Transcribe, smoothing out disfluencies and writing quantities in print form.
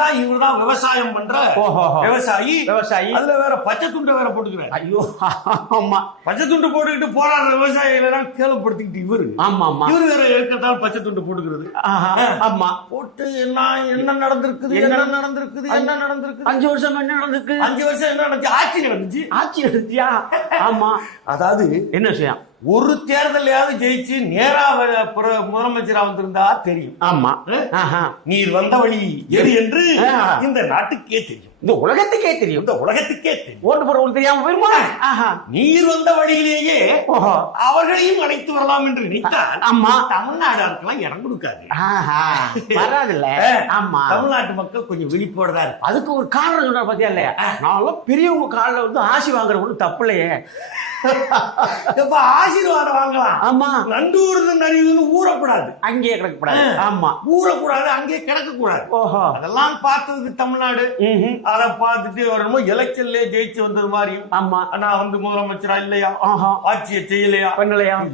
நினைச்சுதான் இவர்தான் விவசாயம் பண்ற விவசாயி. அதுல வேற பச்சை துண்டை வேற போட்டுக்கிறார். ஐயோ ஆமா, பச்சை துண்டு போட்டுக்கிட்டு போராடுற விவசாயிகளெல்லாம் கேவலப்படுத்திக்கிட்டு இவரு வேற இருக்கிறதால பச்சை துண்டு போட்டுக்கிறது. ஆமா, போட்டு என்ன நடந்திருக்குது, என்ன நடந்திருக்குது, என்ன நடந்திருக்கு, 5 வருஷம் என்ன நடந்திருக்கு, 5 வருஷம் என்ன நடந்துச்சு, ஆட்சி நடந்துச்சியா? ஆமா, அதாவது என்ன விஷயம், ஒரு தேர்தலையாவது ஜெயிச்சு நேரா முதலமைச்சரா வந்திருந்தா தெரியும். ஆமா, நீர் வந்த வழி எது என்று இந்த நாட்டுக்கே தெரியும், இந்த உலகத்துக்கே தெரியும், இந்த உலகத்துக்கே தெரியும். ஓட்டு போறவங்களுக்கு தெரியாம போயிருமா? நீர் வந்த வழியிலேயே அவர்களையும் அழைத்து வரலாம் என்று நினைத்தால் ஆமா, தமிழ்நாடு அதுக்கெல்லாம் இடம் கொடுக்காது, வராதுல்ல. ஆமா, தமிழ்நாட்டு மக்கள் கொஞ்சம் விழிப்போடுதா இருக்கு. அதுக்கு ஒரு காரணம் சொன்னா பாத்தியா இல்லையா, நான் பெரியவங்க காலில் வந்து ஆசி வாங்குற ஒண்ணு தப்பு இல்லையே. ஆசீர்வாதம் வாங்கலாம். ஆமா, நண்டூர்னு நரிவுன்னு ஊறக்கூடாது, அங்கேயே கிடக்கக்கூடாது. ஆமா, ஊறக்கூடாது, அங்கேயே கிடக்க கூடாது. அதெல்லாம் பார்த்தது தமிழ்நாடு. அதை பார்த்துட்டு வரணும், எலெக்ஷன்லயே ஜெயிச்சு வந்தது மாதிரியும். ஆமா, நான் வந்து முதலமைச்சரா இல்லையா, ஆட்சியை செய்யலையா, பண்ணலையா,